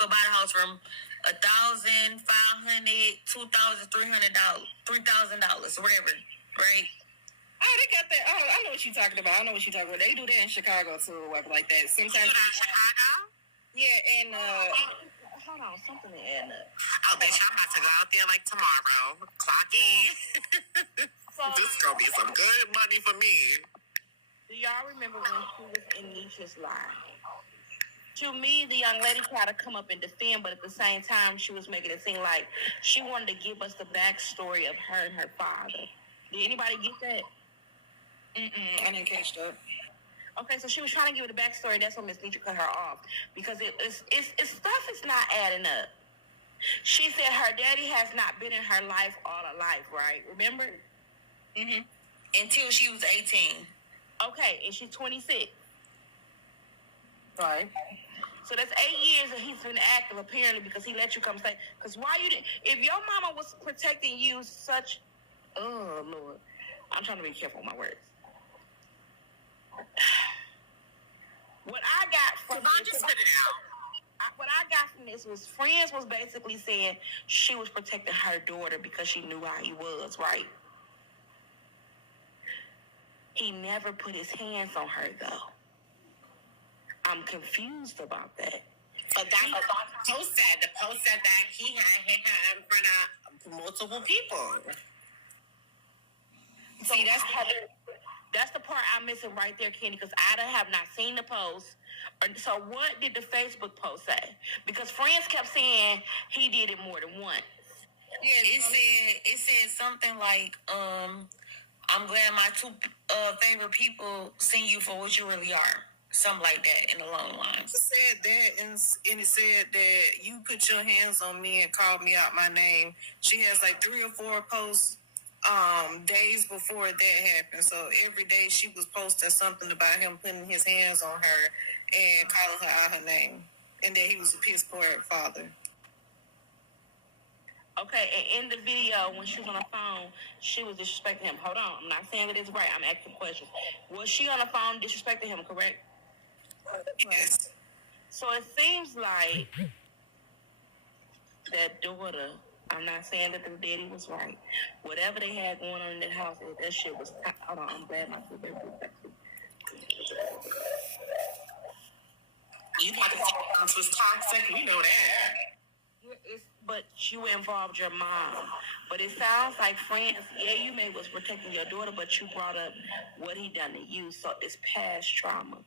could buy the house from $1,500, $2,300, $3,000, whatever, right? Oh, they got that. Oh, I know what you're talking about. They do that in Chicago too, or whatever like that. Sometimes in Chicago? Yeah, and hold on, something to add up. Oh, bitch, I'm about to go out there like tomorrow. Clock in. This is gonna be some good money for me. Do y'all remember when she was in Nisha's line? To me, the young lady tried to come up and defend, but at the same time, she was making it seem like she wanted to give us the backstory of her and her father. Did anybody get that? I didn't catch that. Okay, so she was trying to give it a backstory. That's when Miss Nisha cut her off because it's stuff is not adding up. She said her daddy has not been in her life all her life, right? Remember? Until she was 18. Okay, and she's 26. Right. So that's 8 years that he's been active apparently because he let you come stay. Because why you didn't? If your mama was protecting you, such, oh Lord, I'm trying to be careful with my words. What I got from this, just spit it out. What I got from this was Friends was basically saying she was protecting her daughter because she knew how he was, right? He never put his hands on her though. I'm confused about that. But that's what the post said. The post said that he had hit her in front of multiple people. See, that's the part I'm missing right there, Kenny, because I have not seen the post. So what did the Facebook post say? Because Friends kept saying he did it more than once. Yeah, it said something like, I'm glad my two favorite people seen you for what you really are. Something like that in the long lines. It said that, and it said that you put your hands on me and called me out my name. She has like 3 or 4 posts days before that happened. So every day she was posting something about him putting his hands on her and calling her out her name. And that he was a piss poor father. Okay, and in the video, when she was on the phone, she was disrespecting him. Hold on, I'm not saying that it's right. I'm asking questions. Was she on the phone disrespecting him, correct? Yes. So it seems like that daughter, I'm not saying that the daddy was right. Whatever they had going on in that house, that shit was, hold on, I'm glad my sister was. You had to say the house was toxic. We know that. But you involved your mom. But it sounds like Friends, you may was protecting your daughter, but you brought up what he done to you. So it's past trauma.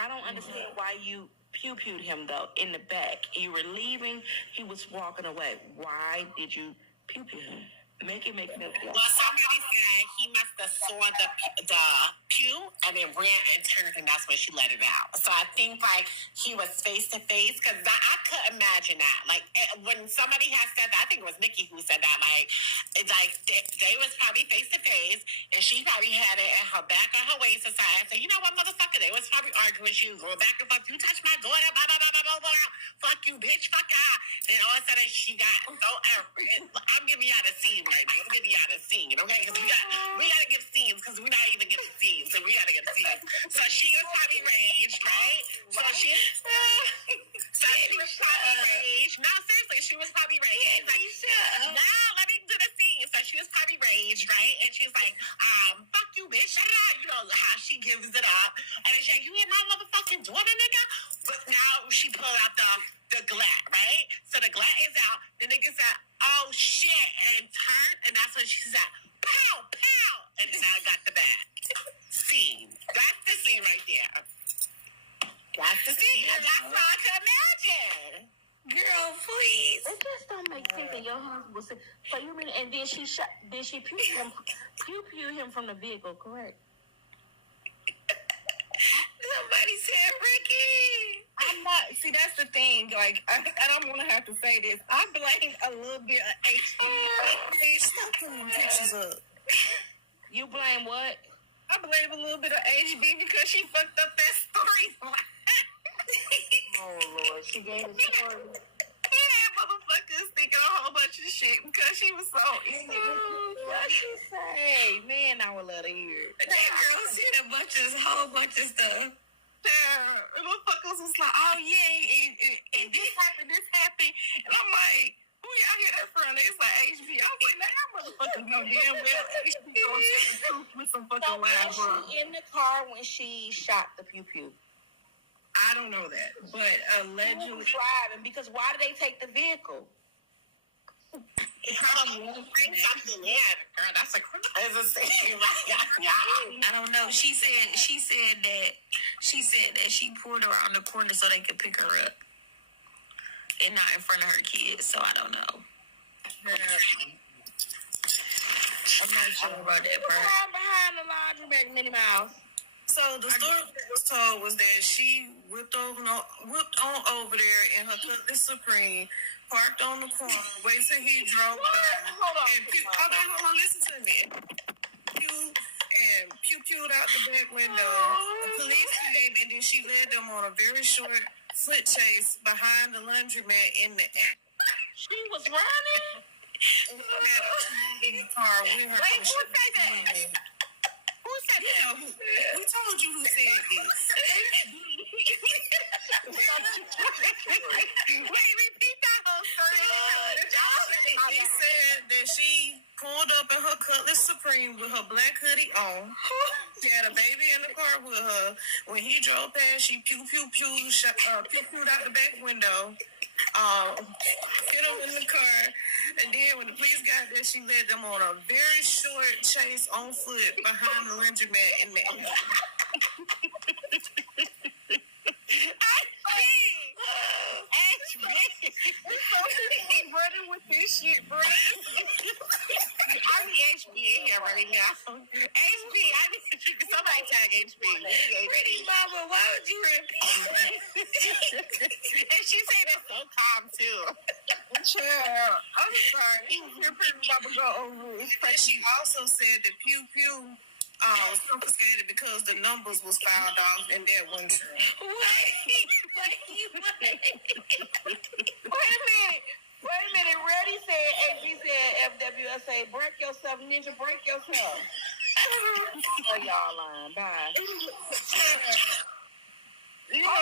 I don't understand why you pew-pewed him, though, in the back. You were leaving. He was walking away. Why did you pew-pew him? Make it make sense. Well, somebody said he must have saw the pew and then ran and turned, and that's when she let it out. So I think like he was face to face because I could imagine that. Like when somebody has said that, I think it was Nikki who said that. Like they was probably face to face, and she probably had it in her back of her waist aside. So you know what, motherfucker? They was probably arguing. She was going back and forth. You touch my daughter, blah blah blah blah blah blah. Fuck you, bitch. Fuck her. Then all of a sudden she got so. I'm giving y'all the scene right now. I'm giving y'all the scene, okay? Because we gotta give scenes because we're not even giving scenes, so we gotta give scenes. So she was probably raged, right? So she was probably raged. No, seriously, she was probably raged. Like, let me do the scene. So she was probably raged, right? And she was like, fuck you, bitch. Shut it up. You know how she gives it up. And then she's like, you hit my motherfucking daughter, nigga? But now she pulled out the glat, right? So the glat is out. The nigga said, oh shit, and turned, and that's when she said, pow, pow, and then I got the back. Scene. That's the scene right there. That's the scene. And that's all I could imagine. Girl, please. It just don't make sense that your husband was. So you mean, and then she pew him from the vehicle, correct? Somebody said Ricky. I'm not. See, that's the thing. Like, I don't want to have to say this. I blame a little bit of HD. Stop putting pictures up. You blame what? I blame a little bit of HB because she fucked up that story. Oh Lord, she gave the story. Yeah, motherfuckers thinking a whole bunch of shit because she was so ignorant. What she say? Man, I would love to hear it. That girl said whole bunch of stuff. Yeah, and motherfuckers was like, oh yeah, and this happened, and I'm like, who y'all hear that from? It's like HB. I was like, now y'all motherfuckers know damn well HB gonna tell the truth with some So fucking lies, was bro. she in the car when she shot the pew pew? I don't know that, but Who allegedly, was driving? Because why did they take the vehicle? it probably was Bring something in, girl. That's a crime. It's a sin. Yeah. I don't know. She said that she pulled her on the corner so they could pick her up, and not in front of her kids. So I don't know. I'm not sure about that part. Behind the laundromat, Minnie Mouse. So the story that was told was that she whipped on over there in her Cutlass Supreme, parked on the corner, wait till he drove by. Hold on. Hold on, listen to me. Pewed out the back window. The police came and then she led them on a very short foot chase behind the laundromat in the She was running. in the car with her. Wait, who said that? Who said that? Who told you who said this? Wait, repeat that whole story. He said that she pulled up in her Cutlass Supreme with her black hoodie on. She had a baby in the car with her. When he drove past, she pewed out the back window. Hit him in the car. And then when the police got there, she led them on a very short chase on foot behind the laundromat in the running with this shit, bro. I need HB in here right now. HB, I need somebody tag HB. Pretty mama, why would you repeat? And she said it's so calm too. Child, I'm sorry. Your pretty mama go over it. But she also said that Pew Pew was confiscated because the numbers was filed off and that wasn't true. Wait a minute. Reddy said, HB said, FWSA, break yourself, ninja, break yourself. Oh, y'all lying. Bye. You know,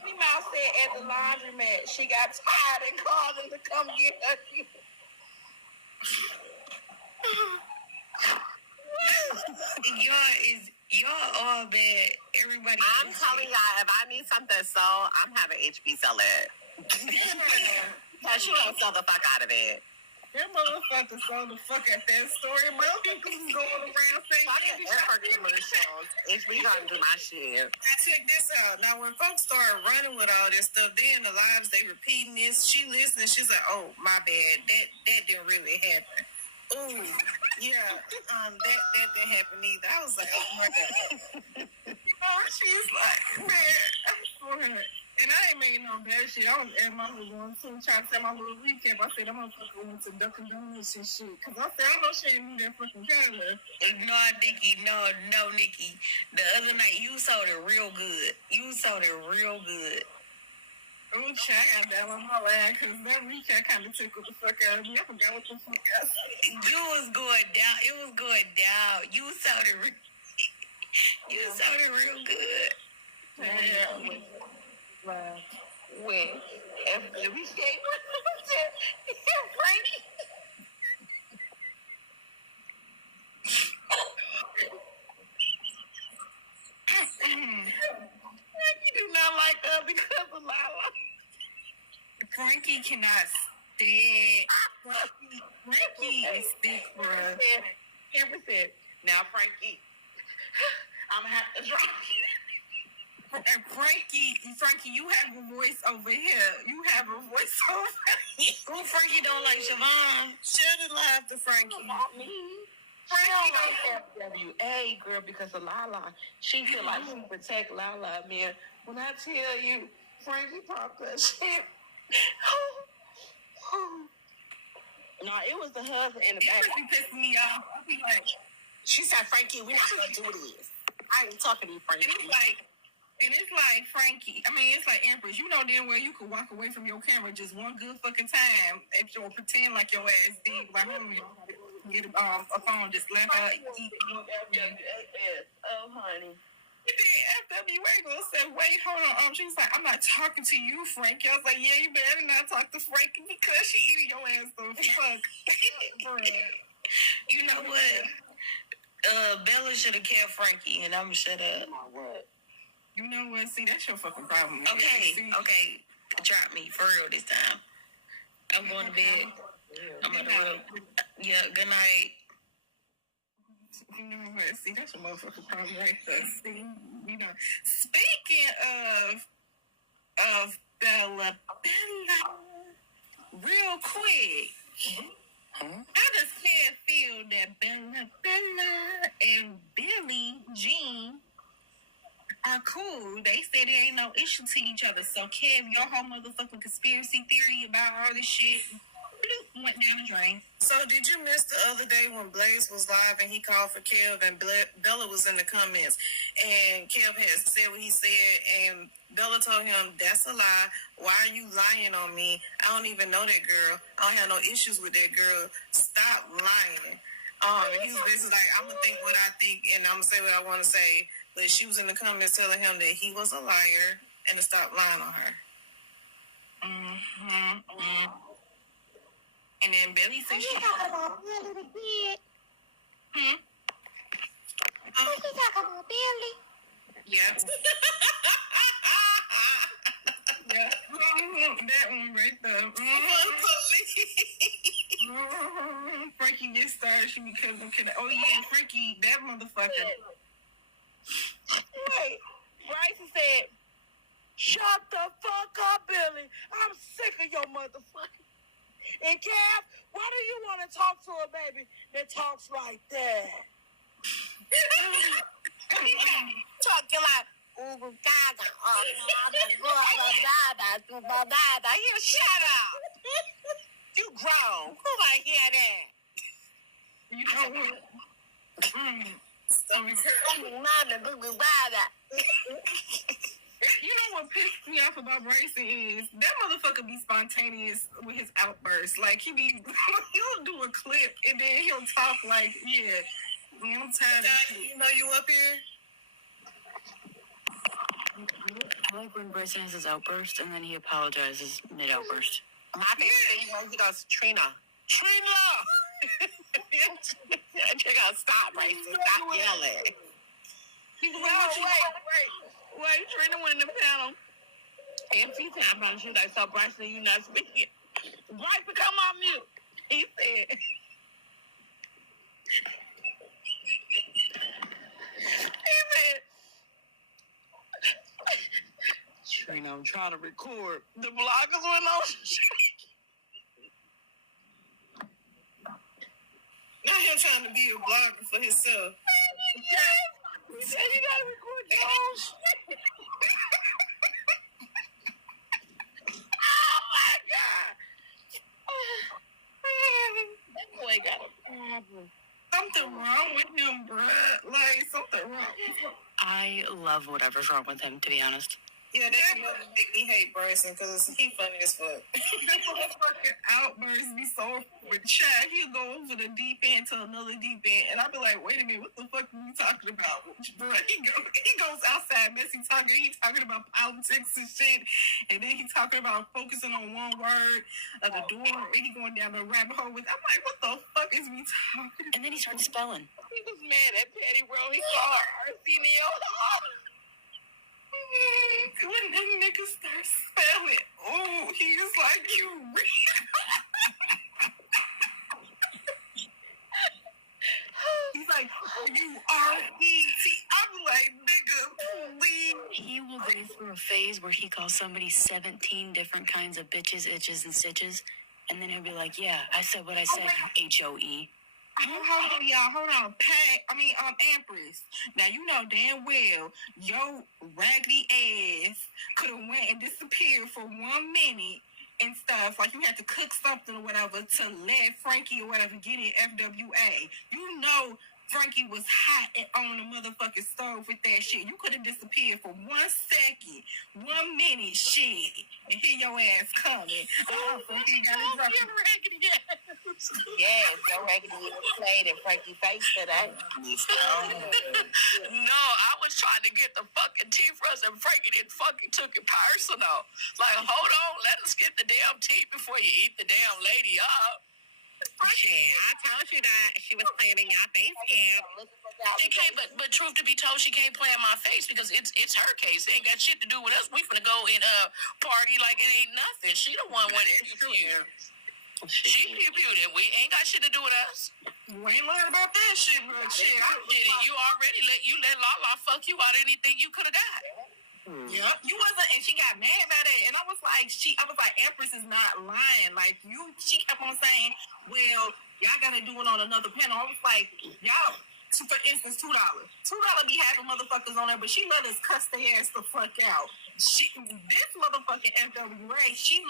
Minnie Mouse said at the laundromat, she got tired and called them to come get her. Y'all all bad. Everybody. I'm telling y'all, if I need something sold, I'm having HB sell it. Cause she gonna sell the fuck out of it. that motherfucker sold the fuck at that story. Motherfuckers was going around saying, Fuck it, her commercials. HB gonna do my shit. now check this out. Now when folks started running with all this stuff, they in the lives, they repeating this. She listening. She's like, "Oh, my bad. That didn't really happen." Ooh, yeah. That didn't happen either. I was like, "Oh my god." She's like, "Man, I swear." And I ain't making no bad shit. I was at my little one too, trying to tell my little recap. I said, I'm gonna fucking went to Dunkin' Donuts and shit. Cause I said, I know she ain't knew that fucking Canada. No, Nikki. No, Nikki. The other night, you sold it real good. Oh, child, that was my line. Cause that recap kind of tickled the fuck out of me. I forgot what the fuck I said. You was going down. It was going down. You sold it real good. Yeah. When we say Frankie. Frankie do not like her because of Lala. Frankie cannot stand. Frankie is thick, bruh. Amber said, now Frankie, I'm gonna have to drop you. And Frankie, you have a voice over here. You have a voice over here. Who Frankie don't like Siobhan? Share the live to Frankie. Not me. Frankie don't like FWA, girl, because of Lala. She feel like she protect Lala, man. When I tell you, Frankie popped that shit. No, it was the husband in the It back. really pissed me off. I be like, She said, Frankie, we're not gonna do this. I ain't talking to you, Frankie. and it's like Frankie. I mean, it's like Empress. You know damn well you could walk away from your camera just one good fucking time if you pretend like your ass big. Like, get a phone, just let her eat. Oh, honey. Fuego said, wait, hold on. She was like, I'm not talking to you, Frankie. I was like, yeah, you better not talk to Frankie because she eating your ass the fuck. You know what? Bella should have kept Frankie, and I'm shut up. You know what? See, that's your fucking problem. Okay. Drop me for real this time. I'm going to bed. I'm gonna work. Yeah, good night. You know what? See, that's your motherfucking problem right there. See, you know. Speaking of Bella, real quick. I just can't feel that Bella and Billie Jean are cool. They said there ain't no issue to each other. So, Kev, your whole motherfucking conspiracy theory about all this shit went down the drain. So, did you miss the other day when Blaze was live and he called for Kev and Bella was in the comments and Kev had said what he said and Bella told him, that's a lie. Why are you lying on me? I don't even know that girl. I don't have no issues with that girl. Stop lying. He was basically like, I'm going to think what I think and I'm going to say what I want to say. But she was in the comments telling him that he was a liar and to stop lying on her. And then Billie said she talking about Billie the kid. You talking about Billie? Yeah. Yeah. That one right there. Frankie gets started. She because of kidding. Oh yeah, Frankie, that motherfucker. Wait, Bryce said, "Shut the fuck up, Billie. I'm sick of your motherfucker." And Cav, why do you want to talk to a baby that talks like that? Talking like, ooh, gaga, here, shut up. You grown. Who might hear that? You know what? You know what pisses me off about Bryson is that motherfucker be spontaneous with his outbursts. Like he'll do a clip and then he'll talk like, yeah, I'm tired of shit. You know you up here? I like when Bryson has his outburst and then he apologizes mid-outburst. My favorite thing when he goes, Trina! You gotta stop, Bryson. Stop yelling. Wait, Trina went in the panel. MC time on she was like, so Bryson, you not speaking. Bryson, come on mute. He said, Trina, I'm trying to record. the bloggers went on. Not him trying to be a blogger for himself. He said you gotta record your own shit. Oh my God. That boy got a problem. Something wrong with him, bruh. Like, something wrong with him. I love whatever's wrong with him, to be honest. Yeah, that's another make me hate Bryson because he funny as fuck. That motherfucking outburst be so with chat. He'll go over the deep end to another deep end, and I'll be like, wait a minute, what the fuck are you talking about? Bro, he goes outside, messy talking. He talking about politics and shit, and then he talking about focusing on one word of the door, and he going down the rabbit hole with. I'm like, what the fuck is we talking? And then he starts spelling. He was mad at Patty Rowe. He called Arsenio. When them niggas start spelling, oh, he was like, you real. He's like, R-E-T. I'm like, nigga, please. He will go through a phase where he calls somebody 17 different kinds of bitches, itches, and stitches, and then he'll be like, yeah, I said what I said, H-O-E. Hold on, y'all. Hold on. Empress. Now, you know damn well your raggedy ass could have went and disappeared for 1 minute and stuff. Like, you had to cook something or whatever to let Frankie or whatever get in FWA. You know Frankie was hot and on the motherfucking stove with that shit. You could have disappeared for 1 second, 1 minute, shit, and hear your ass coming. Oh, Frankie got his raggedy ass. Yes, your raggedy played in Frankie's face today. No, I was trying to get the fucking fucking tea for us, and Frankie then fucking took it personal. Like, hold on, let us get the damn tea before you eat the damn lady up. Shit, I told you that she was playing in your face, and She can't, but truth to be told, she can't play in my face because it's her case. It ain't got shit to do with us. We finna go and party like it ain't nothing. She the one wanted to pew. She pew-pewed it. We ain't got shit to do with us. You ain't learned about that shit, but shit, I Did it? You already let Lala fuck you out of anything you could have got. Yep. You wasn't, and she got mad about it. And I was like, Empress is not lying. Like, she kept on saying, well, y'all gotta do it on another panel. I was like, y'all, for instance, $2. $2 be having motherfuckers on there, but she let us cuss their ass the fuck out. This motherfucking FWA, she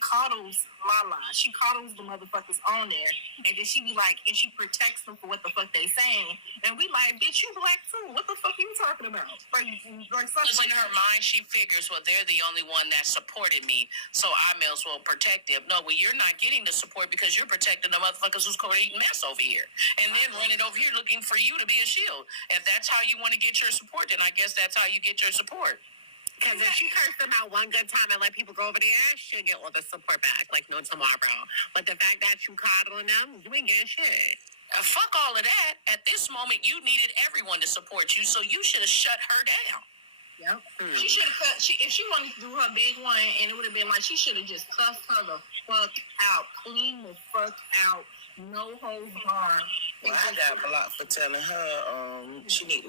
coddles Lala. She coddles the motherfuckers on there. And then she be like, and she protects them for what the fuck they saying. And we like, bitch, you black too. What the fuck are you talking about? Like Because in her mind, she figures, well, they're the only one that supported me, so I may as well protect them. No, well, you're not getting the support because you're protecting the motherfuckers who's eating mess over here. And then running over here looking for you to be a shield. If that's how you want to get your support, then I guess that's how you get your support. because if she cursed them out one good time and let people go over there, she'll get all the support back like no tomorrow. But the fact that you coddling them, you ain't getting shit. Fuck all of that. At this moment, you needed everyone to support you, so you should have shut her down. Yep. She should have cut. If she wanted to do her big one, and it would have been like she should have just cussed her the fuck out, clean the fuck out, no holds barred. Well, I got blocked for telling her she need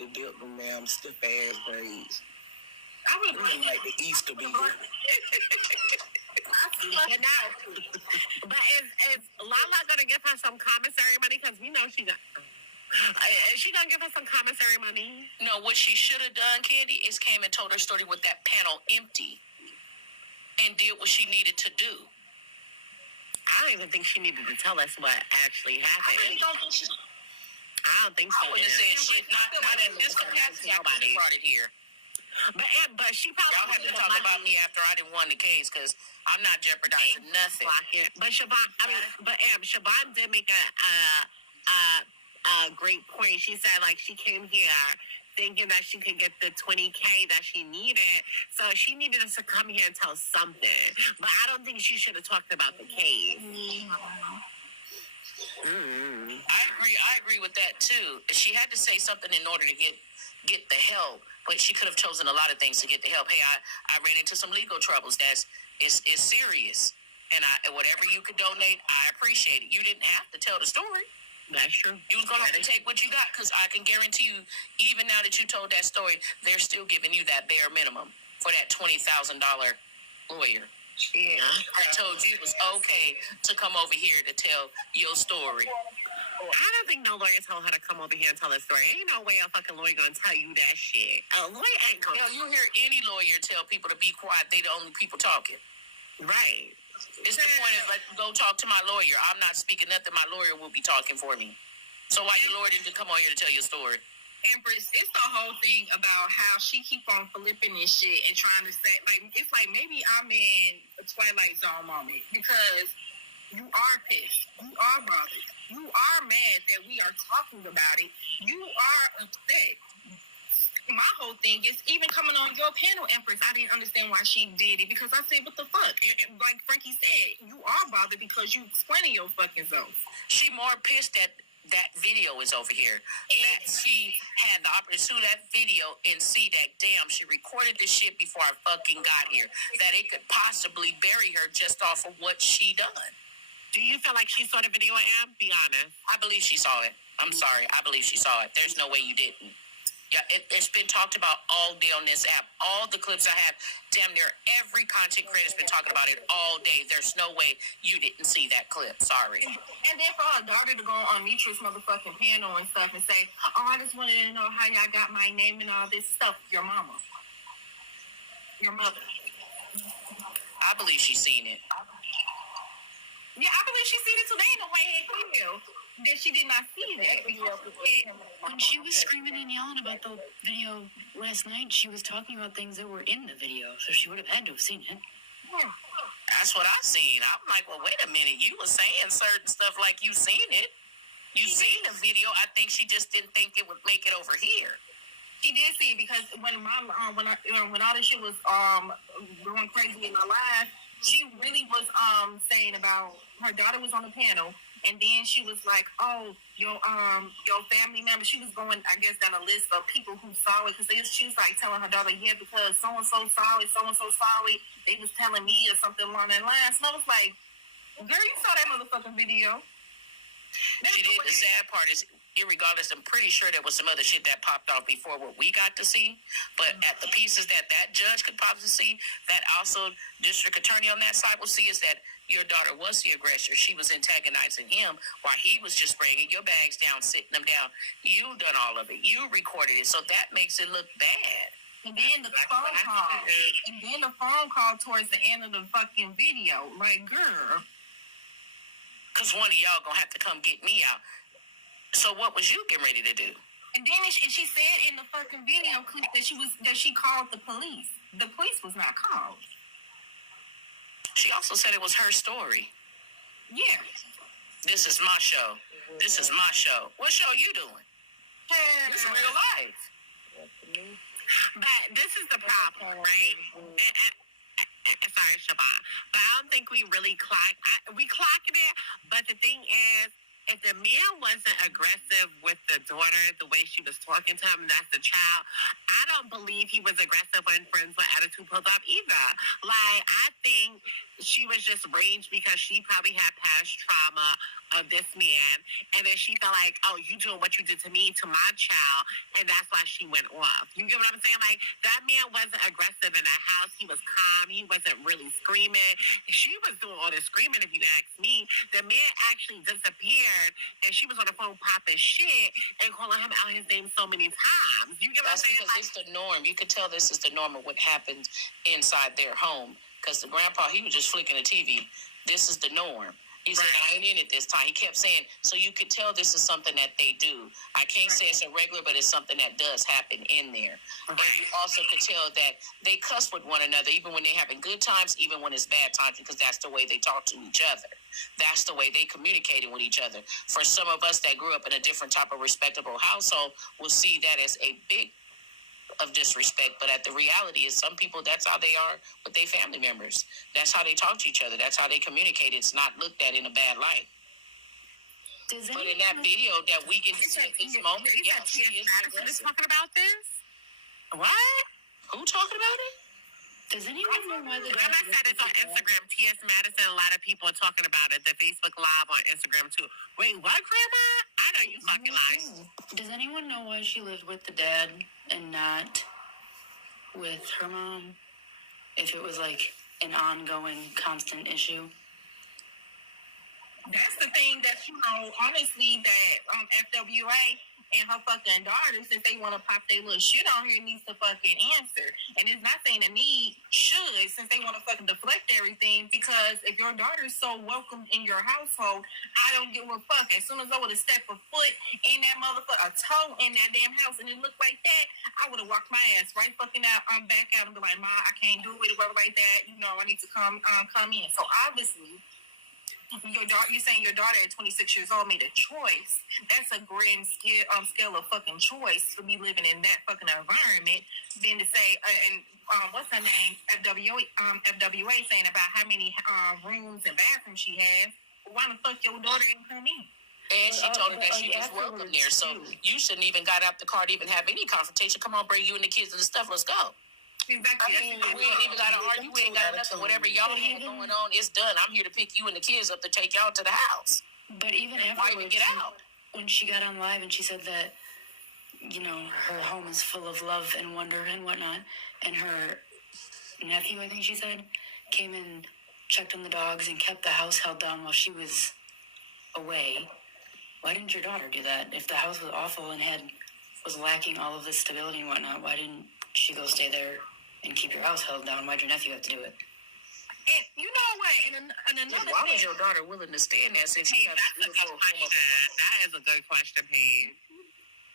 to dip them damn stiff ass braids. I would have Like the Easter beaver. But is Lala gonna give her some commissary money? Because we know she got. Is she gonna give her some commissary money? No, what she should have done, Candy, is came and told her story with that panel empty and did what she needed to do. I don't even think she needed to tell us what actually happened. I don't think she. I don't think so. I wouldn't have said shit. Not in this capacity. I could have brought it here. But she Y'all probably have to talk about me after I didn't won the case because I'm not jeopardizing nothing. But Siobhan did make a great point. She said like she came here thinking that she could get the $20K that she needed, so she needed us to come here and tell something. But I don't think she should have talked about the case. I agree with that too. She had to say something in order to get the help, but she could have chosen a lot of things to get the help. Hey, I ran into some legal troubles. That's is serious, and whatever you could donate, I appreciate it. You didn't have to tell the story. That's true. You was gonna have to take what you got, because I can guarantee you, even now that you told that story, they're still giving you that bare minimum for that $20,000 lawyer. Yeah. I told you it was okay to come over here to tell your story. I don't think no lawyer told her to come over here and tell her story. Ain't no way a fucking lawyer gonna tell you that shit. A lawyer ain't gonna. You hear any lawyer tell people to be quiet, they the only people talking. Right. It's the point of like, go talk to my lawyer. I'm not speaking nothing. My lawyer will be talking for me. So why your lawyer didn't come on here to tell your story? Empress, it's the whole thing about how she keep on flipping this shit and trying to say, like, it's like maybe I'm in a Twilight Zone moment because you are pissed, you are bothered, you are mad that we are talking about it, you are upset. My whole thing is, even coming on your panel, Empress, I didn't understand why she did it because I said, what the fuck? And like Frankie said, you are bothered because you explaining your fucking self. She more pissed that that video is over here. That she had the opportunity to sue that video and see that, damn, she recorded this shit before I fucking got here. That it could possibly bury her just off of what she done. Do you feel like she saw the video, Am? Be honest. I believe she saw it. I'm sorry. I believe she saw it. There's no way you didn't. Yeah, it's been talked about all day on this app. All the clips I have, damn near every content creator's been talking about it all day. There's no way you didn't see that clip. Sorry. And then for her daughter to go on Mitra's motherfucking panel and stuff and say, oh, I just wanted to know how y'all got my name and all this stuff. Your mama. Your mother. I believe she's seen it. Yeah, I believe she's seen it too. There ain't no way in hell that she did not see that. When she was screaming and yelling about the video last night, she was talking about things that were in the video, so she would have had to have seen it. That's what I seen. I'm like, well, wait a minute. You were saying certain stuff like you seen it. You seen the video. I think she just didn't think it would make it over here. She did see it because when when all this shit was going crazy in my life, she really was saying about her daughter was on the panel, and then she was like, "Oh, your family member." She was going, I guess, down a list of people who saw it because she was like telling her daughter, "Yeah, because so and so saw it, so and so saw it. They was telling me or something along that lines." And I was like, "Girl, you saw that motherfucking video." She did. The sad part is, irregardless, I'm pretty sure there was some other shit that popped off before what we got to see. But at the pieces that judge could possibly see, that also district attorney on that side will see, is that your daughter was the aggressor. She was antagonizing him while he was just bringing your bags down, sitting them down. You done all of it. You recorded it. So that makes it look bad. And then the phone call towards the end of the fucking video. Like, girl. Because one of y'all gonna have to come get me out. So what was you getting ready to do? And then she said in the fucking video clip that she called the police. The police was not called. She also said it was her story. Yeah. This is my show. This is my show. What show you doing? This is real life. But this is the problem, right? Sorry, Siobhan. But I don't think we really we clocking it. But the thing is, if the man wasn't aggressive with the daughter, the way she was talking to him, that's the child. I don't believe he was aggressive when friends with attitude pulled up either. Like, I think she was just raged because she probably had past trauma of this man, and then she felt like, oh, you doing what you did to me, to my child, and that's why she went off. You get what I'm saying? Like, that man wasn't aggressive in that house. He was calm. He wasn't really screaming. She was doing all this screaming, if you ask me. The man actually disappeared, and she was on the phone popping shit and calling him out his name so many times. You get what I'm saying? Because it's the norm. You could tell this is the norm of what happens inside their home. Because the grandpa, he was just flicking the TV. This is the norm. He said, I ain't in it this time. He kept saying, so you could tell this is something that they do. I can't say it's a regular, but it's something that does happen in there. And you also could tell that they cuss with one another, even when they're having good times, even when it's bad times, because that's the way they talk to each other. That's the way they communicated with each other. For some of us that grew up in a different type of respectable household, will see that as a big of disrespect, but the reality is some people, that's how they are with their family members. That's how they talk to each other. That's how they communicate. It's not looked at in a bad light. But in that video that we get to see at this moment, yeah, she is aggressive. Talking about this? What? Who talking about it? Does anyone know whether... When I said it's on Instagram, T.S. Madison, a lot of people are talking about it. The Facebook Live on Instagram, too. Wait, what, Grandma? I know you fucking lying. Does anyone know why she lived with the dad and not with her mom? If it was, like, an ongoing, constant issue? That's the thing that, honestly, that FWA and her fucking daughter, since they want to pop their little shit on here, needs to fucking answer. And it's not saying a need, should, since they want to fucking deflect everything, because if your daughter's so welcome in your household, I don't give a fuck. As soon as I would have stepped a foot in that motherfucker, a toe in that damn house, and it looked like that, I would have walked my ass right fucking out, back out and be like, Ma, I can't do it, or like that, I need to come in. So obviously, you're saying your daughter at 26 years old made a choice. That's a grand scale of fucking choice to be living in that fucking environment. Then to say, what's her name? FWA saying about how many rooms and bathrooms she has. Why the fuck your daughter didn't come in? And she told her that she was welcome there. So you shouldn't even got out the car to even have any confrontation. Come on, bring you and the kids and the stuff. Let's go. Exactly. I mean, we ain't even got to argue. We ain't got nothing. Whatever y'all had going on, it's done. I'm here to pick you and the kids up to take y'all to the house. But even why even get out? When she got on live and she said that, her home is full of love and wonder and whatnot, and her nephew, I think she said, came and checked on the dogs and kept the house held down while she was away. Why didn't your daughter do that? If the house was awful and was lacking all of this stability and whatnot, why didn't she go stay there and keep your house held down? Why'd your nephew have to do it? And you know what? And another why was your daughter willing to stand there since she has a beautiful home? That is a good question, Paige.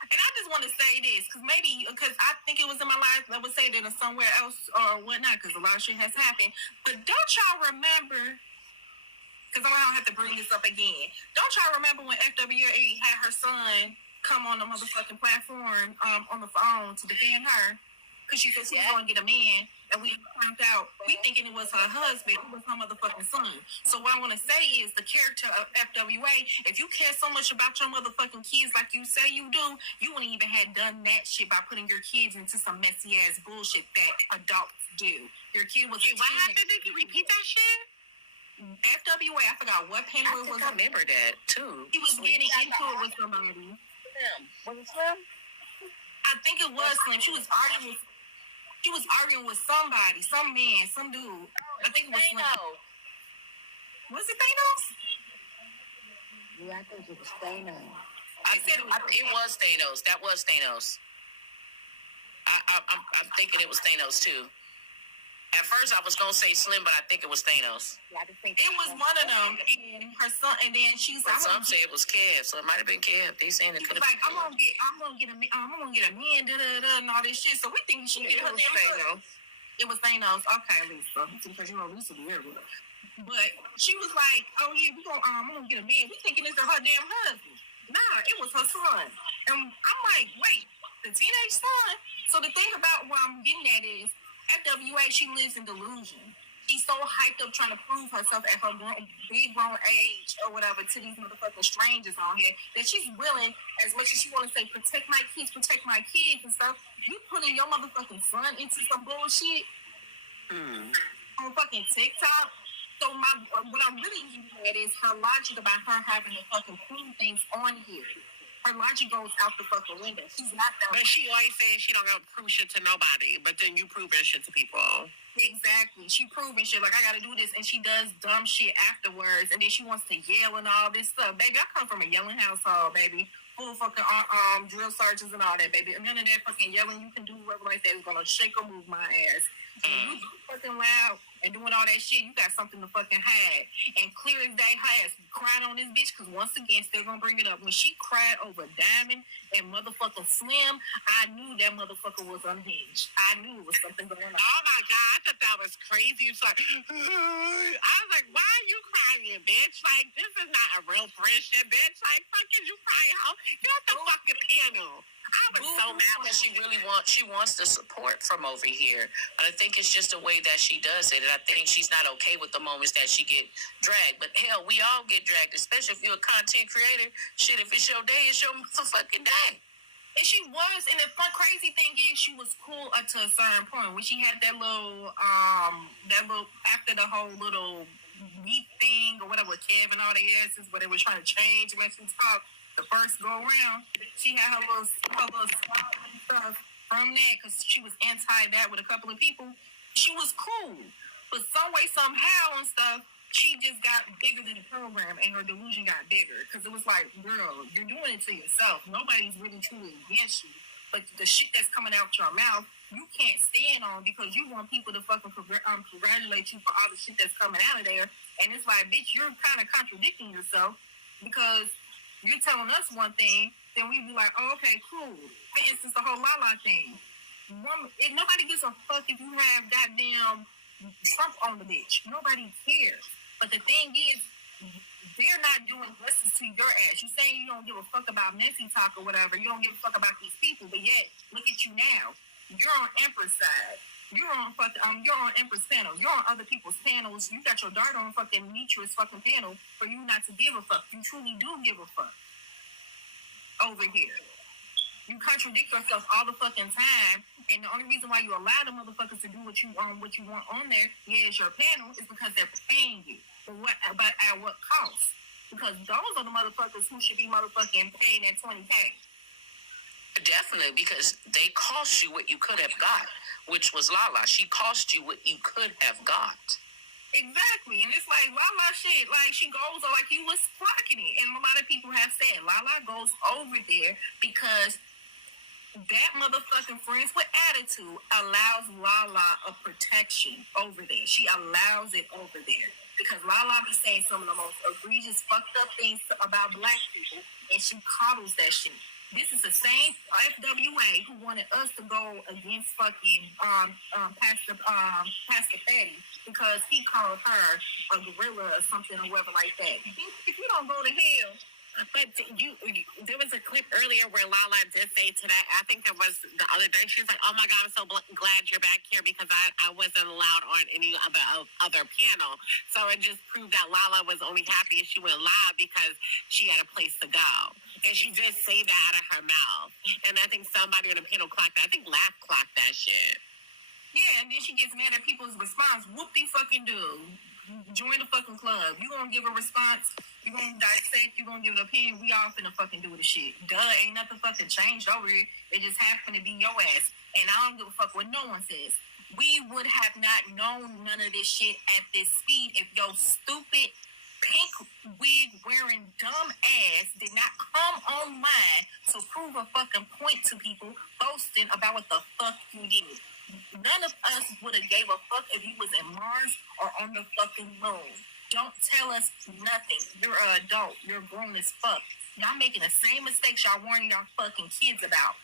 And I just want to say this, because I think it was in my life, I would say that it's somewhere else or whatnot, because a lot of shit has happened. But don't y'all remember, because I don't have to bring this up again, don't y'all remember when FWA had her son come on the motherfucking platform on the phone to defend her because she said she was going to get a man, and we found out, we thinking it was her husband, it was her motherfucking son. So what I want to say is the character of FWA, if you care so much about your motherfucking kids like you say you do, you wouldn't even have done that shit by putting your kids into some messy ass bullshit that adults do. Your kid was What happened? Did you repeat that shit? FWA, I forgot what panel it was. I remember that too. He was getting into it with somebody. Was it Slim? I think it was Slim. She was arguing with somebody, some man, some dude. I think it was Slim. Was it Thanos? Yeah, I think it was Thanos. I said it was. It was Thanos. That was Thanos. I'm thinking it was Thanos too. At first, I was gonna say Slim, but I think it was Thanos. Yeah, I just think it was one of them, and her son, and then she's like, some say it was Kev, so it might have been Kev. They saying it could have like, been. I'm gonna get a man, and all this shit. So we think she get her damn husband. It was Thanos. Okay, Lisa, because you know Lisa be everywhere. But she was like, oh yeah, I'm gonna get a man. We thinking it's her damn husband. Nah, it was her son. And I'm like, wait, the teenage son. So the thing about what I'm getting at is, FWA, she lives in delusion. She's so hyped up trying to prove herself at her big grown age or whatever to these motherfucking strangers on here that she's willing, as much as she want to say, protect my kids and stuff, you putting your motherfucking son into some bullshit on fucking TikTok. So what I'm really getting at is her logic about her having to fucking prove things on here. Her logic goes out the fucking window. She's not that. But she always says she don't got to prove shit to nobody. But then you prove that shit to people. Exactly. She proving shit like I gotta do this, and she does dumb shit afterwards, and then she wants to yell and all this stuff. Baby, I come from a yelling household, baby. Full fucking drill sergeants and all that, baby. And none of that fucking yelling you can do whatever like that is gonna shake or move my ass. When you fucking loud and doing all that shit, you got something to fucking hide. And clear as day, her ass cried on this bitch, because once again, still gonna bring it up. When she cried over Diamond and motherfucking Slim, I knew that motherfucker was unhinged. I knew it was something going on. Oh my God, I thought that was crazy. It's like, I was like, why are you crying, bitch? Like, this is not a real friendship, bitch. Like, fuck is you crying, ho? Get off the fucking panel. I was so mad that she really wants the support from over here. But I think it's just the way that she does it. And I think she's not okay with the moments that she get dragged. But hell, we all get dragged, especially if you're a content creator. Shit, if it's your day, it's your fucking day. And she was, and the crazy thing is, she was cool up to a certain point. When she had that little, after the whole little week thing or whatever with Kev and all the asses, where they were trying to change and make them talk. The first go around, she had her little stuff from that because she was anti that with a couple of people. She was cool, but some way, somehow, and stuff, she just got bigger than the program, and her delusion got bigger because it was like, girl, you're doing it to yourself. Nobody's really truly against you, but the shit that's coming out your mouth, you can't stand on because you want people to fucking congratulate you for all the shit that's coming out of there, and it's like, bitch, you're kind of contradicting yourself because you're telling us one thing, then we be like, oh, okay, cool. For instance, the whole Lala thing. Nobody gives a fuck if you have goddamn Trump on the bitch. Nobody cares. But the thing is, they're not doing justice to your ass. You saying you don't give a fuck about messy talk or whatever. You don't give a fuck about these people. But yet, look at you now. You're on Empress side. You're on Empress panel. You're on other people's panels. You got your daughter on fucking Nitra's fucking panel for you not to give a fuck. You truly do give a fuck over here. You contradict yourself all the fucking time, and the only reason why you allow the motherfuckers to do what you want on there, is your panel, is because they're paying you. But at what cost? Because those are the motherfuckers who should be motherfucking paying that $20K. Definitely, because they cost you what you could have got, which was Lala. She cost you what you could have got. Exactly, and it's like Lala shit, like she goes, like you was clocking it, and a lot of people have said Lala goes over there because that motherfucking Friends with Attitude allows Lala a protection over there. She allows it over there because Lala be saying some of the most egregious, fucked up things about black people, and she coddles that shit. This is the same FWA who wanted us to go against fucking Pastor Petty because he called her a gorilla or something or whatever like that. If you don't go to hell, But there was a clip earlier where Lala did say to that. I think that was the other day. She was like, "Oh my God, I'm so glad you're back here because I wasn't allowed on any other panel." So it just proved that Lala was only happy if she went live because she had a place to go, and she just say that out of her mouth. And I think somebody on the panel clocked that. I think Laugh clocked that shit. Yeah, and then she gets mad at people's response. Whoop de fucking do. Join the fucking club. You gonna give a response? You gonna dissect? You gonna give an opinion? We all finna fucking do the shit. Duh, ain't nothing fucking changed over here. It just happened to be your ass. And I don't give a fuck what no one says. We would have not known none of this shit at this speed if your stupid pink wig wearing dumb ass did not come online to prove a fucking point to people boasting about what the fuck you did. None of us would have gave a fuck if you was in Mars or on the fucking moon. Don't tell us nothing. You're an adult. You're grown as fuck. Y'all making the same mistakes y'all warning y'all fucking kids about.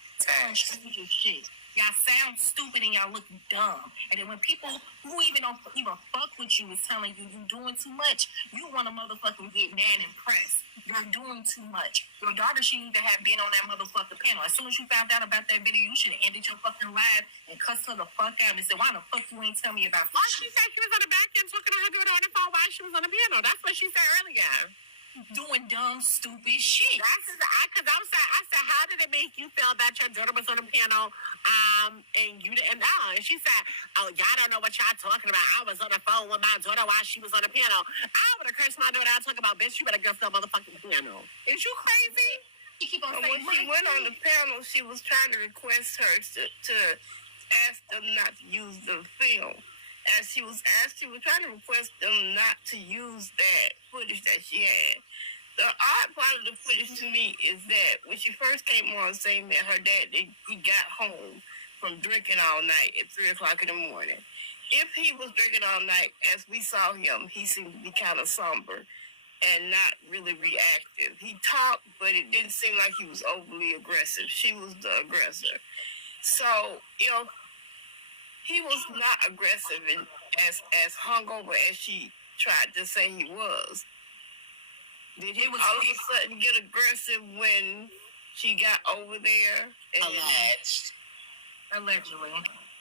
Stupid shit. Y'all sound stupid and y'all look dumb. And then when people who even don't even fuck with you is telling you you're doing too much, you want to motherfucking get mad and pressed. You're doing too much. Your daughter should even have been on that motherfucking panel. As soon as you found out about that video, you should have ended your fucking live and cussed her the fuck out and said, "Why the fuck you ain't tell me about this?" Well, she said she was on the back end talking to her daughter on the phone while she was on the piano. That's what she said earlier. Doing dumb, stupid shit. Because I said, how did it make you feel that your daughter was on the piano and you didn't know? And she said, "Oh, y'all don't know what y'all talking about. I was on the phone with my daughter while she was on the piano. I would have cursed my daughter out talking about, bitch, you better get off the motherfucking piano. Is you crazy?" You keep on But saying, when she went on the panel, she was trying to request her to ask them not to use the film. As she was asked, she was trying to request them not to use that footage that she had. The odd part of the footage to me is that when she first came on saying that her dad, he got home from drinking all night at 3 o'clock in the morning. If he was drinking all night, as we saw him, he seemed to be kind of somber and not really reactive. He talked, but it didn't seem like he was overly aggressive. She was the aggressor. So, he was not aggressive and as hungover as she tried to say he was. Did he all of a sudden get aggressive when she got over there? Allegedly.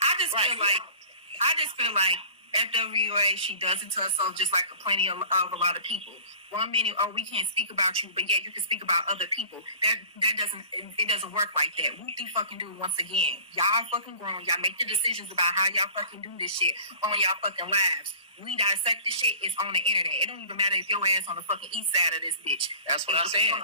I just feel like FWA, she does it to herself just like plenty of a lot of people. 1 minute, oh, we can't speak about you, but yet you can speak about other people. That doesn't work like that. What do fucking do once again? Y'all fucking grown. Y'all make the decisions about how y'all fucking do this shit on y'all fucking lives. We dissect the shit. It's on the internet. It don't even matter if your ass on the fucking east side of this bitch. That's what I'm saying.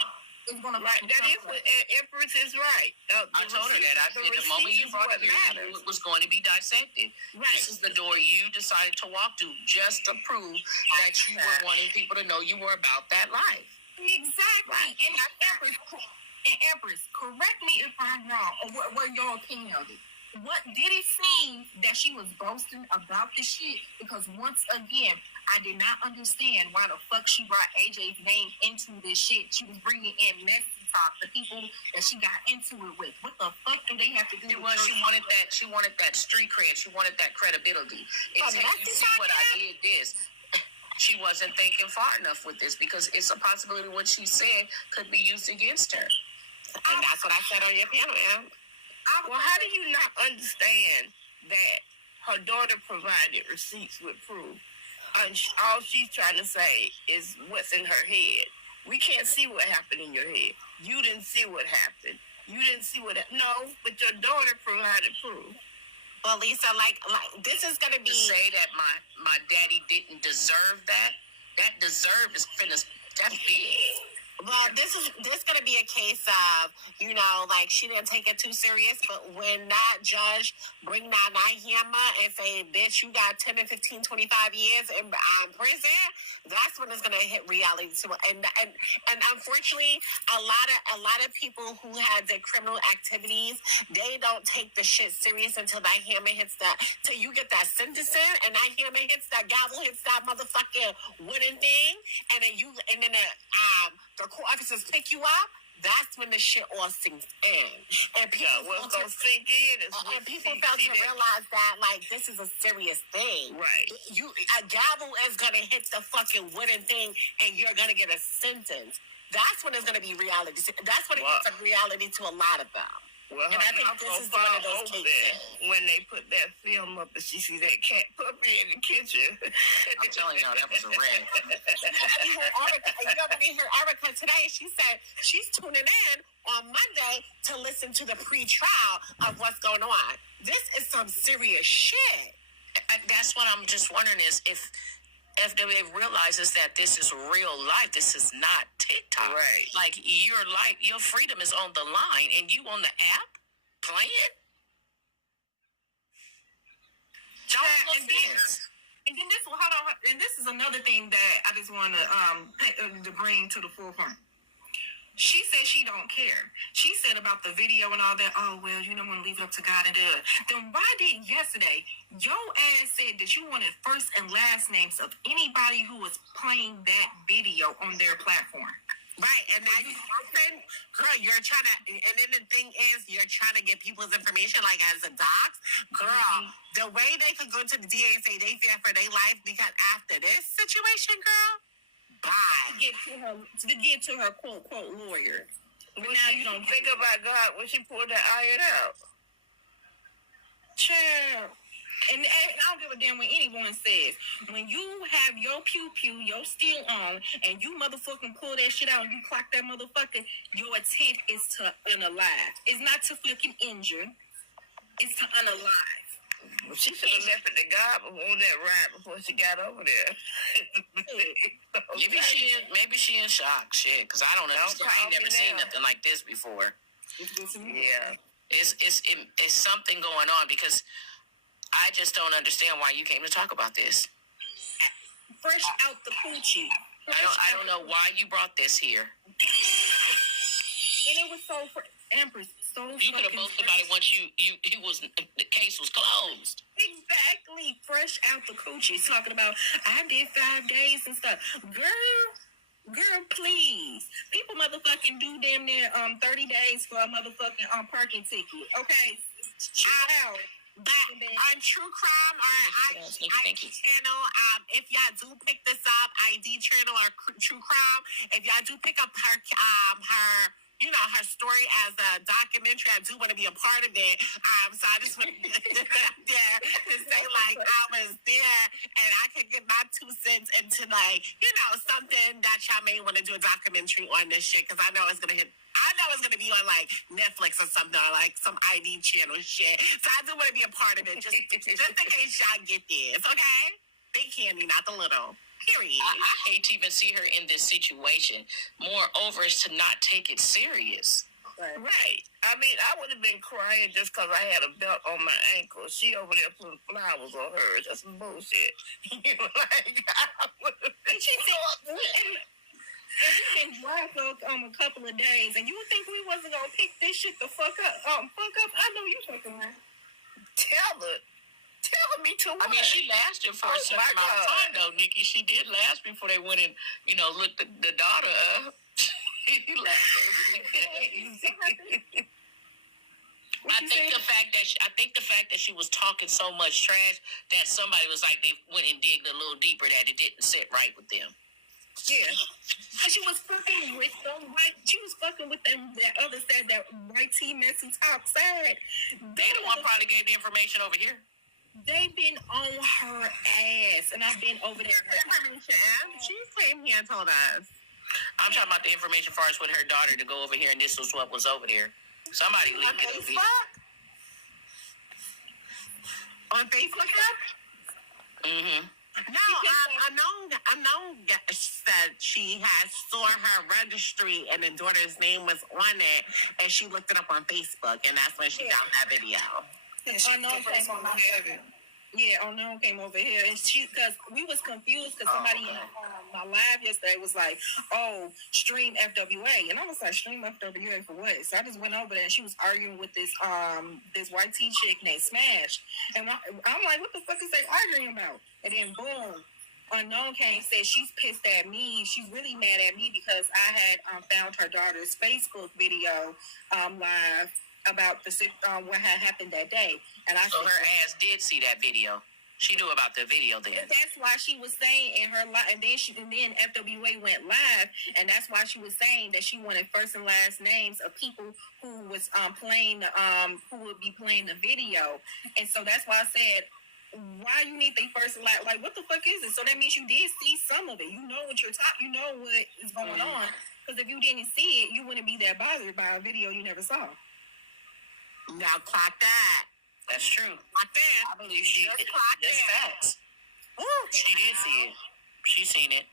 It's gonna Right, that is what Empress is right. I told her that. I said the moment you brought it here, it was going to be dissected. Right. This is the door you decided to walk through just to prove that you were wanting people to know you were about that life. Exactly. Right. And Empress, correct me if I'm wrong, or what your opinion of it. What did it seem that she was boasting about this shit? Because once again, I did not understand why the fuck she brought AJ's name into this shit. She was bringing in Messy Talk, the people that she got into it with. What the fuck do they have to do? She wanted that street cred. She wanted that credibility. You see what I did this. She wasn't thinking far enough with this because it's a possibility what she said could be used against her. And that's what I said on your panel, Em. Well, how do you not understand that her daughter provided receipts with proof? And all she's trying to say is what's in her head. We can't see what happened in your head. You didn't see what happened. You didn't see what... No, but your daughter provided proof. Well, Lisa, like this is going to be... To say that my daddy didn't deserve that deserve is finished. That's big. Well, this going to be a case of, like she didn't take it too serious, but when that judge bring that hammer and say, bitch, you got 10 and 15, 25 years in prison, that's when it's going to hit reality. And unfortunately, a lot of people who had the criminal activities, they don't take the shit serious until that hammer hits till you get that sentencing and that hammer hits that gavel, hits that motherfucking wooden thing, and then the court officers pick you up. That's when the shit all sinks in, and people what's gonna sink in is and people fail to realize that this is a serious thing. Right. A gavel is gonna hit the fucking wooden thing, and you're gonna get a sentence. that's when it's going to be reality. That's when it Well- gets a reality to a lot of them. Well, And I think her this mouth is gonna one of fall those over cases. there when they put that film up and she see that cat puppy in the kitchen. I'm telling y'all, that was a wreck. You already heard Erica today. She said she's tuning in on Monday to listen to the pre-trial of what's going on. This is some serious shit. That's what I'm just wondering is if FWA realizes that this is real life, this is not TikTok. Right. Like your freedom is on the line, and you on the app playing. Don't And then this hold on, and this is another thing that I just want to bring to the forefront. She said she don't care. She said about the video and all that. Oh well, you don't want to leave it up to God and then why did yesterday your ass said that you wanted first and last names of anybody who was playing that video on their platform? Right, and now girl, you're trying to, and then the thing is, you're trying to get people's information, like as a docs. Girl, the way they could go to the DA and say they fear for their life because after this situation, girl, bye. To get to her quote lawyer. But now you don't Think about God when she pulled that iron out. Child. And I don't give a damn what anyone says. When you have your pew, your steel on, and you motherfucking pull that shit out and you clock that motherfucker, your intent is to unalive. It's not to fucking injure. It's to unalive. She should have left it to God on that ride before she got over there. Maybe she in shock. Shit, because I don't understand. I ain't never seen nothing like this before. Yeah. It's something going on because I just don't understand why you came to talk about this. Fresh out the coochie. I don't know why you brought this here. And it was so Empress, so you could have both about it once the case was closed. Exactly. Fresh out the coochie. Talking about I did 5 days and stuff. Girl, please. People motherfucking do damn near 30 days for a motherfucking parking ticket. Okay. Chill out. On True Crime or ID channel, if y'all do pick this up, ID channel or True Crime, if y'all do pick up her her story as a documentary, I do want to be a part of it. So I just want to say like I was there and I could get my 2 cents into something that y'all may want to do a documentary on this shit because I know it's gonna hit. I know it's gonna be on like Netflix or something or like some ID channel shit. So I do want to be a part of it just in case y'all get this, okay? Big Candy, not the little. Period. I hate to even see her in this situation. Moreover, is to not take it serious. Right. I mean, I would have been crying just because I had a belt on my ankle. She over there putting flowers on hers. That's some bullshit. I would have been And we've been dry for a couple of days, and you would think we wasn't gonna pick this shit the fuck up. I know you fucking right. Tell me too much. I mean, she lasted for a certain amount of time, though, Nikki. She did last before they went and, looked the daughter up. She lasted. I think the fact that she was talking so much trash that somebody was like they went and digged a little deeper that it didn't sit right with them. Yeah, and she was fucking with them white. She was fucking with them. That other side, that white tee messy top side. They the one probably gave the information over here. They been on her ass, and I've been over there. She came here and told us. I'm talking about the information as far as with her daughter to go over here, and this was what was over there. Somebody leaked it over here. On Facebook? Mm-hmm. No, I know that she has saw her registry and the daughter's name was on it, and she looked it up on Facebook, and that's when she found that video. Unknown came over here. Yeah, Unknown came over here, and because we was confused because somebody in my live yesterday was like, "Oh, stream FWA," and I was like, "Stream FWA for what?" So I just went over there, and she was arguing with this white tea chick named Smash, and I'm like, "What the fuck is they arguing about?" And then boom. Unknown came and said she's pissed at me. She's really mad at me because I had found her daughter's Facebook video live about what had happened that day. And so her ass did see that video. She knew about the video then. That's why she was saying in her live, and then FWA went live, and that's why she was saying that she wanted first and last names of people who was playing who would be playing the video, and so that's why I said, why you need the first and last? Like, what the fuck is it? So that means you did see some of it. You know what you know what is going on. Because if you didn't see it, you wouldn't be that bothered by a video you never saw. Now clock that. That's true. Clock that. I believe she. Just clock That's that. facts. She did see it. She seen it.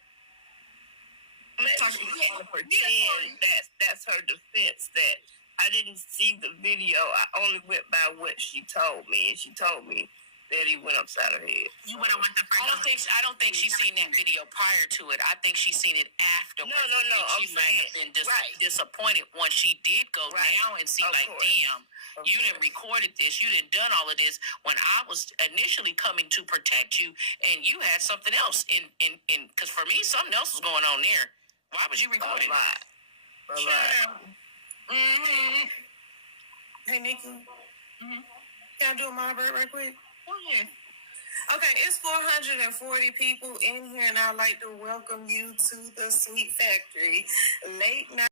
She want to pretend that's her defense, that I didn't see the video. I only went by what she told me, and she told me that he went upside her head. You would have went the first. I don't think she's seen that video prior to it. I think she's seen it afterwards. No. I think she might have been disappointed once she did go now and see, Of like, course. damn, you done recorded this, you done done all of this when I was initially coming to protect you, and you had something else in because for me something else was going on there. Why was you recording? A lot. Mm-hmm. Hey, Nikki. Mm-hmm. Can I do a mob break right quick? Okay, it's 440 people in here, and I'd like to welcome you to the Sweet Factory. Late night.